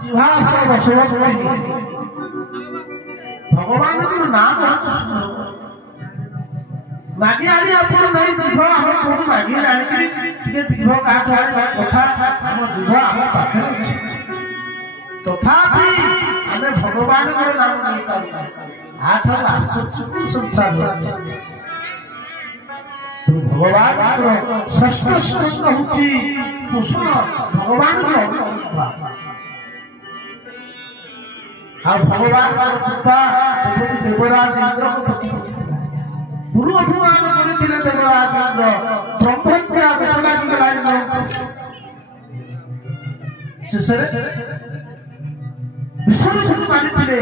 जिह्वा बसवास भगवान नाम मागे आनी आपण नहीं जीव हम कोन मागे आनी के जीव काठ कथा हम जीव हम पाखे अछि तथापि हमें भगवान को नाम नहीं पाई आठ आश्चर्य संसार तो भगवान को षष्ठ स्कंद होची कृष्ण भगवान को हाँ भगवान पिता देवराज इंद्र को पति गुरु भगवान करथिले देवराज इंद्र ब्रह्महत्या विश्वनाथ नारायण शेषरे विश्वनाथ मानिथिले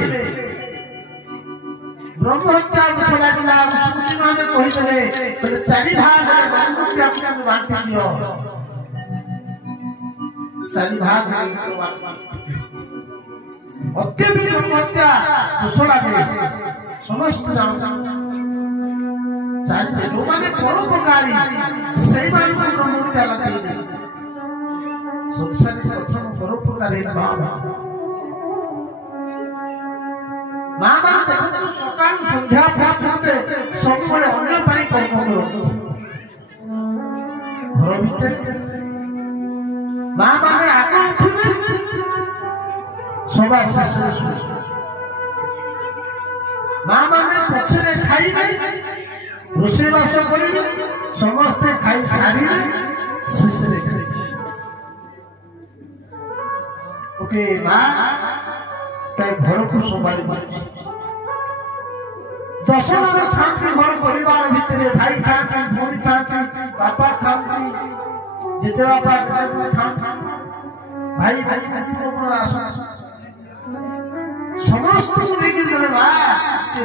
ब्रह्महत्या विश्वनाथ नारायण माने कहिथिले बोले चारि भाग ब्रह्महत्या को बांटि दियो चारि भाग अत्यधिक ब्रह्महत्या घोषणा समस्त जो माने परोपकारी सही माने ब्रह्महत्या लगे संसार प्रथम परोपकारी माँ सकाल संध्या प्राप्त सब अन्य कर्म घर भीतर माँ माने आगे उठे सभा शेष माँ माने पछरे खाइबे रोषेबास करेंगे समस्ते खाई सारी शेष ओके माँ घर को संभाली दस जन खाती घर परिवार भितर भाई खाती भौणी खाती बापा खाती जेते बापा भाई भाई समस्त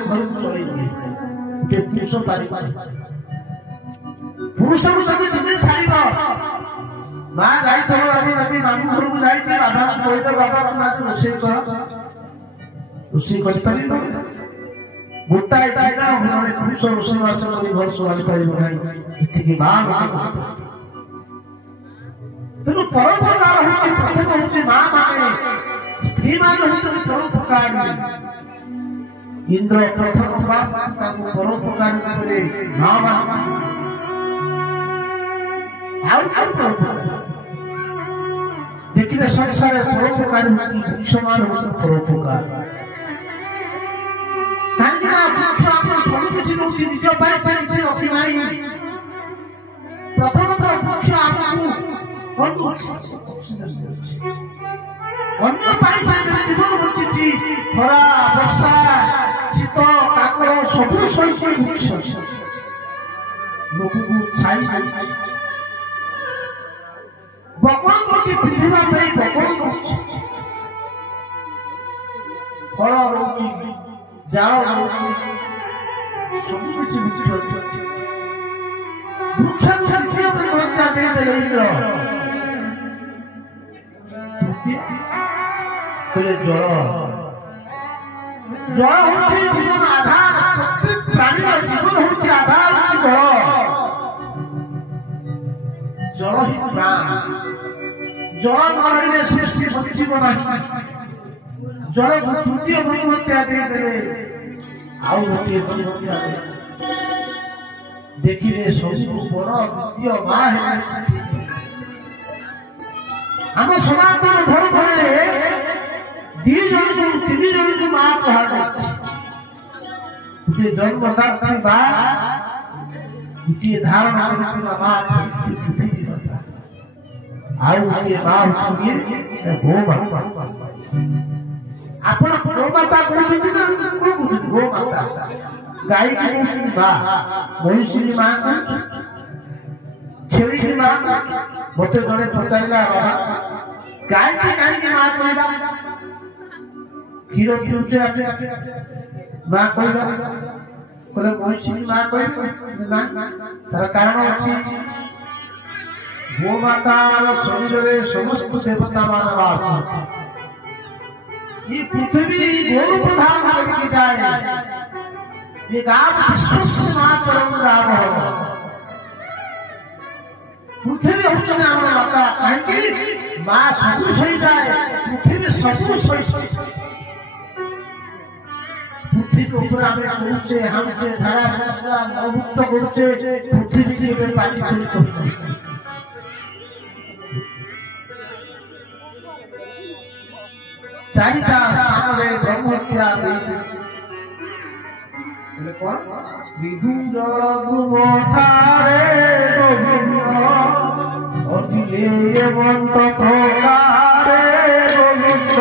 घर को चल पुरुष पारि पुरुष को छाड़ माँ जाती मामू घर को जाती बाबा कहीदे बाबा तुम आज रोषे कर गोटाए पुरुष रोषेबास घर संभाली पार माँ तेणु परोपकार प्रथम हूँ माँ माने स्त्री मान परोपकारी इंद्र प्रथम परोपकार देखिए संसार परोपकार परोपकार प्रथम खरा वर्षा शीत काकर सब लोक बकल पिंधा बकल फल रोची जाल वृक्ष जल जीवन आधार प्रत्येक प्राणी जीवन हूँ आधार जल ही प्राण जल न सृष्टि बचिब ना जल तृतीय ब्रह्महत्या आउ गोटे ब्रह्महत्या देखिए सब बड़ द्वितीय माँ है आम सनातन धर्म दी जन को तीन जन को माँ कहा जन्मदाता माँ गोटे धारणा माँ गो आप गो माता गो माता गाई की माँ महिषी माँ छेड़ी की माँ मत जड़े पचारा गाय की माँ कहवा क्षीर पिउचे माँ कहवा कहले महिषी माँ कह तार कारण अच्छी गोमाता शरीर में समस्त देवता मान वास ये पृथ्वी गोरु प्रधान करके जाए ये गाँव विश्व माँ परम राम पृथ्वी होती माता कहीं माँ सब सही जाए पृथ्वी ସବୁ ସହିଛି ପୃଥିବୀ ଉପରେ ଆମେ କହୁଛେ ହାଣୁଛେ ଧାରା ବର୍ଷା ନଭୁକ୍ତ କରୁଛେ ପୃଥିବୀକି ଏବେ ପାଟି କରି କରୁଛେ ଚାରିଟା ସ୍ଥାନରେ ବ୍ରହ୍ମହତ୍ୟା ବିଦୁର ଠାରେ ଅଦିଲେ ବନ୍ତ ପ୍ରକାରେ ଗୋବିନ୍ଦ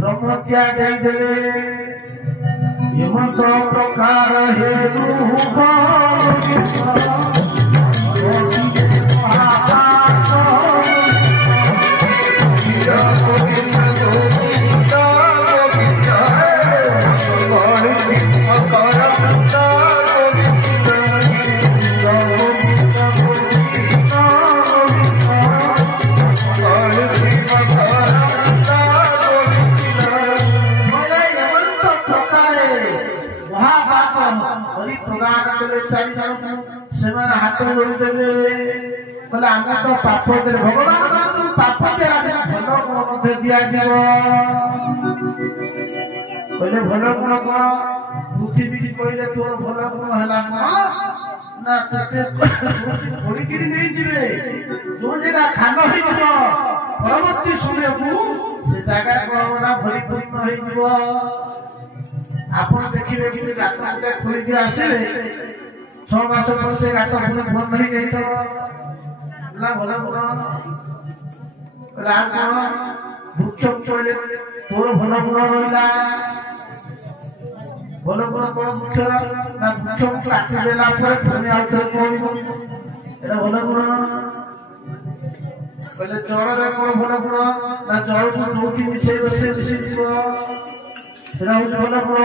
ब्रह्मत्या हेमंत प्रकार हेतु हाथ जोड़ीदेवे बोले आम तो पाप भगवान पाप भल गुण दि भल गुण कौन पृथ्वी कहले तोर भल गुण है ना जो जगह खान हो परवर्ती समय को से जगह कौन भरिपूर्ण आप देखिए गात खोलिक आसिले 6 मास पर से गात पुणी बंद नहीं जाइतो ना भला गुण राग वृक्ष चले तोर भल गुण रहा भल गुण कौन वृक्ष ना वृक्ष काटी देला पुणी आउ थे कौन एटा भल गुण कहले जल कौन भल गुण ना जल को रोटी मिसे मिसे भल गुण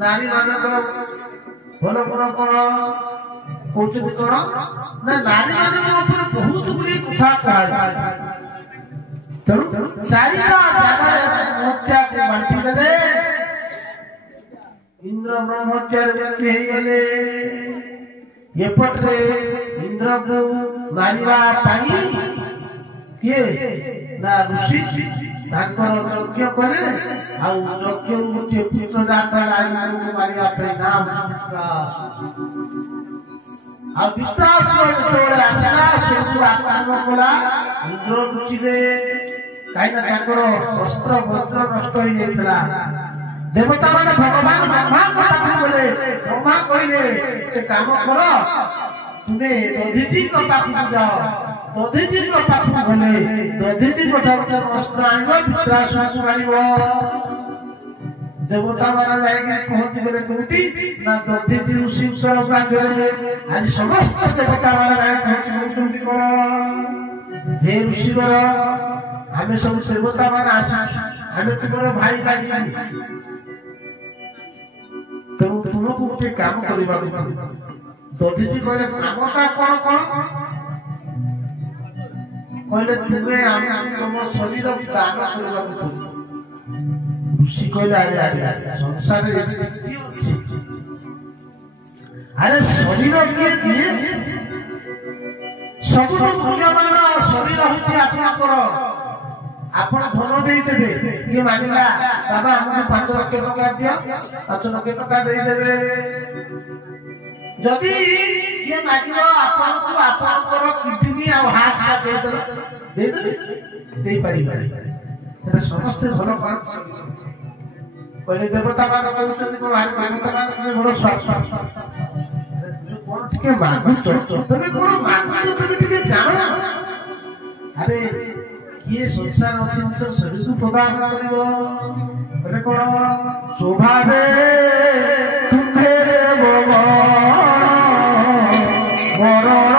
नारी मानक भल गुण कौन कौन कौन ना नारी मानक बहुत गुड़ी कथा कहा चारिटा हत्या को बांटी देले इंद्र ब्रह्मचार्य व्यक्ति गले एपटे इंद्र को मारिबा पाई किए ना ऋषि तांकर यज्ञ कले आ यज्ञ गोटे पुत्र दाता नारी को मारिबा पे नाम आ विकास जेतोले आसला सेतु आक्रमण कला इंद्र रुचिले काइना तांकर अस्त्र वस्त्र नष्ट हो जाइतला देवता माने भगवान ब्रह्मा को बोले ब्रह्मा कहले एक काम करो तुमे दधिजी को पाप जाओ दधिजी को पाप गले दधिजी को ठाकुर अस्त्र आनिबो विकास को मारिबो देवता माना जाएगा पहुंच गए कोटी ना दधिजी ऋषि उत्सव का गए आज समस्त देवता माना जाएगा पहुंच कोन हे ऋषि हमें सब देवता माना आशा हमें तुम्हारा भाई का तुमको गोटे काम करवा दधिजी कहले कामटा कौन कौन कहले तुम्हें तुम शरीर दान करवा ऋषि कहले अरे संसार अरे शरीर किए दिए सब मूल्यमान शरीर हूँ आपणकर आपण धन देदेवे किए मानिला बाबा हमको 5 लाख टका दिया 5 लाख टका देदेवे जदि ये मागिलो आपण को आपणकर किडनी आ हार्ट देदेवे दे पारि एटा समस्त भल बात कहले देवता मान कहउछन को हार देवता मान बड़ स्वार्थ कोन टिके मागु तबे कोन मागु तबे टिके जानो अरे ये संसार अछि तो शरीर प्रदान करिवो अरे कोन स्वभावे तुमे रे बाबा मरण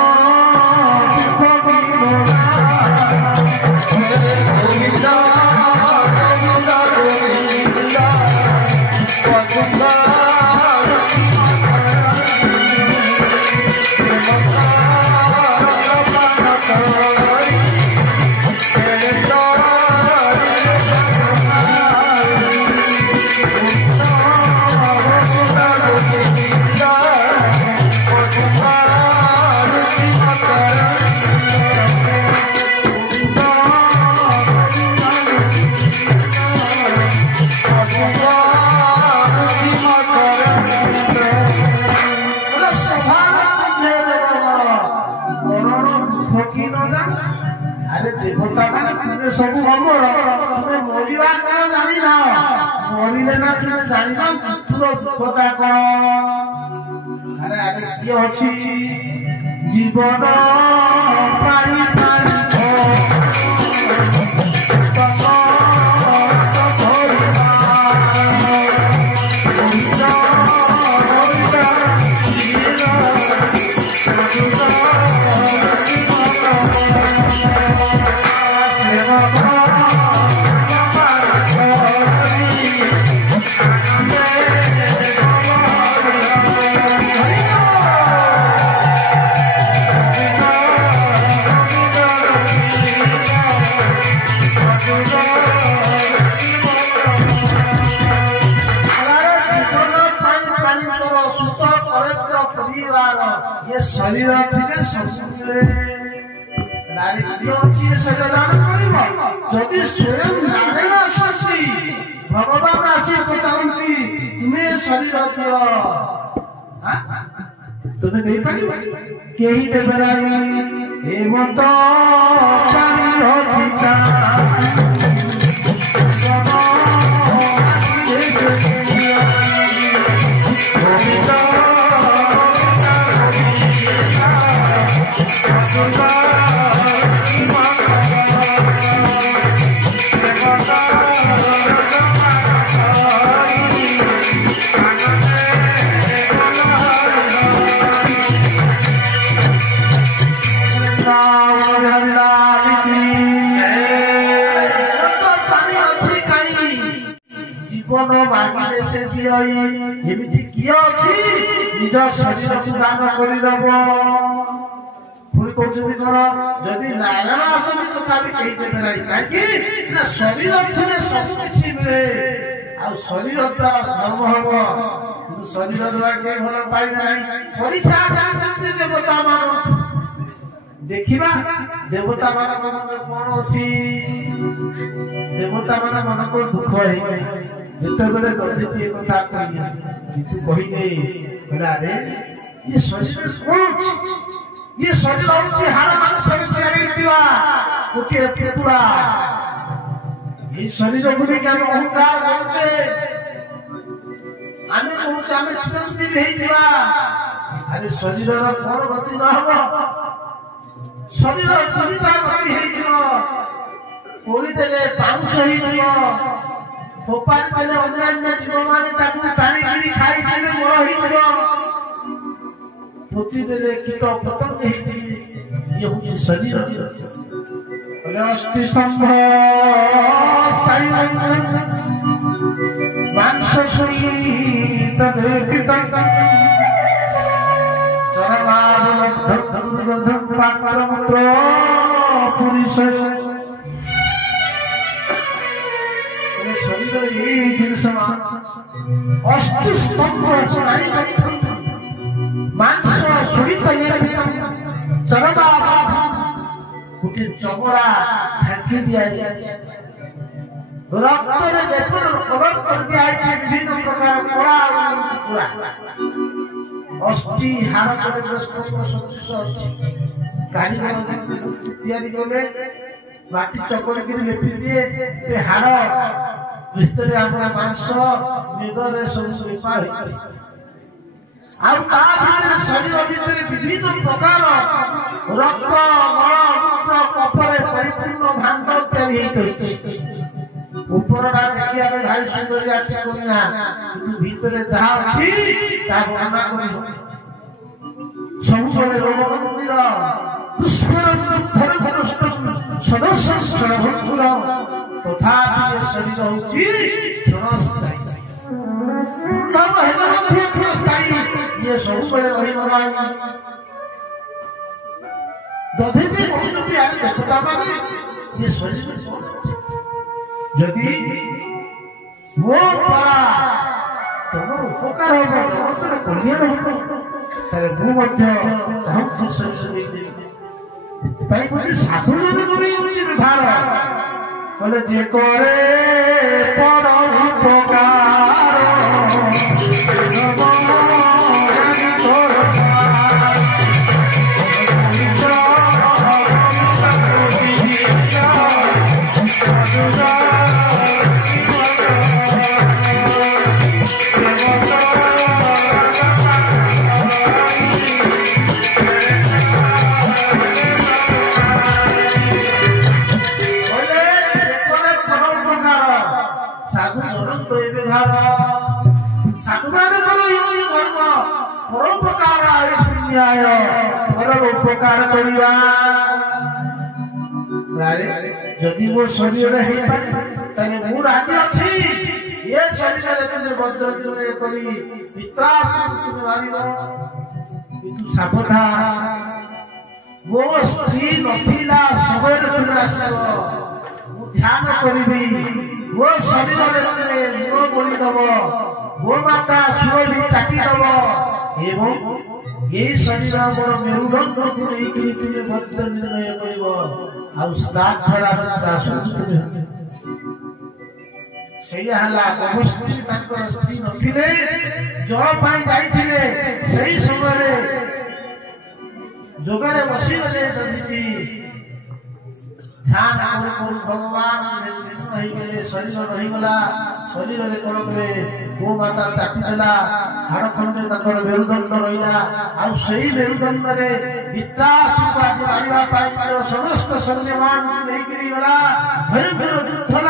देवता माने तुमे सब हमर तुमे मरिबा का जानि ना मरिले ना तुमे जानि ना तुरो दुखता कोन अरे अरे की अछि जीवन पाई पाई शरीर थिले ससुरे नारी क्यों अछि सजदान करिबो जदि स्वयं नारायण आसी भगवान आसी पचारंती तुमे शरीर दियो तुमे देई पारिबो केही देबराई हेमंत पानी होथिता एमिति किए अछि निज शरीर को दान करि दबो पुरी कहउछि कोन जदि नारायण आसन कथा भी कहि देबे नाही काहे कि ना शरीर थिले सब किछि मिले आ शरीर द्वारा धर्म हबो किंतु शरीर द्वारा के भल पाइ नाही परीक्षा जानते देवता मान देखिबा देवता मान कोन अछि देवता मान मन को दुख है जिते बेले दर्जी एक कथा कहिए किंतु कहिने बोला रे ये शरीर कोन ये शरीर होची हाड़ मांस से तैयारी दिवा ओके पुतुरा ये शरीर गुडी के हम अहंकार करते आमे कहूचे आमे चिरंती रही दिवा अरे शरीर रो कोन गति न हबो शरीर चिंता करी हे दिवा कोरी देले पाउस ही दिवा फोपान पले अन्य जीव माने ताकू टाणी टाणी खाई खाई मोर ही दिवा पोती देले कीट पतंग ही ये होची शरीर बोले अस्थि स्तंभ स्थायी मांस सुई तने कितंग चरमार दुर्गंध पाकर मंत्र पुरुष बोले शरीर ये जिनिस अस्थि स्तंभ स्थायी मांस सुई तने चरमा कुटी चमड़ा ढाकी दिया जाए रक्त रे देखो कवर कर दिया है विभिन्न प्रकार कला पूरा अस्थि हाड़ करे ग्रस्त को सदृश अछि कारीगर तैयारी करले माटी चकड़ी के लेपि दिए ते हाड़ भितरे हमरा मांस निदरे सब सुपा होई आ ता भितरे शरीर भितरे विभिन्न प्रकार रक्त मल मूत्र कपरे परिपूर्ण भांड तैयारी होई ऊपरटा देखिया के भारी सुंदर अछि कोना किंतु भितरे जहा अछि ता बना करियो संसारे रोग मंदिर पुष्पर धर धरष्ट सदस्य सर्वपुर तथापि ये शरीर होछि क्षणस्थायी तब हेबा थे क्षणस्थायी ये संसारे रहि मराई दधेते बहुरूपी आदि देवता माने ये शरीर यदि वो द्वारा तुम उपकार होगा जगतर कल्याण होगा तारे मु मध्य चाहूँ शरीर पाई कोई साधु जन करे व्यवहार बोले जे करे पर उपकार न्याय परर उपकार करिवा जदि मो शरीर हे पारे मु राजी अछि ये शरीर तुमे बद्ध तुमे करी पित्रास तुमे मारिबो किंतु सावधान वो स्त्री नथिला समय तुमे आसबो मु ध्यान करिबी वो शरीर तुमे मो बोली दबो वो माता सुरभि चाटी दबो एवं ये शरीर मोर मेरुदंड को लेकिन तुमे बद्ध निर्णय करिबो आउ स्टार्ट भरा प्रासुत तुमे सेया हला अवश्य ताकर स्त्री नथिले जो पाई जाइथिले सही समय जोगरे बसी गले जदिति ध्यान करू भगवान रही गले शरीर रही गला शरीर रे कोन करे गो माता चाटी देला हाड़ खंडे ताकर मेरुदंड रहिला आ सही मेरुदंड रे वित्रास को मारिबा पाई समस्त सैन्यमान लेकरी गला भयंकर युद्ध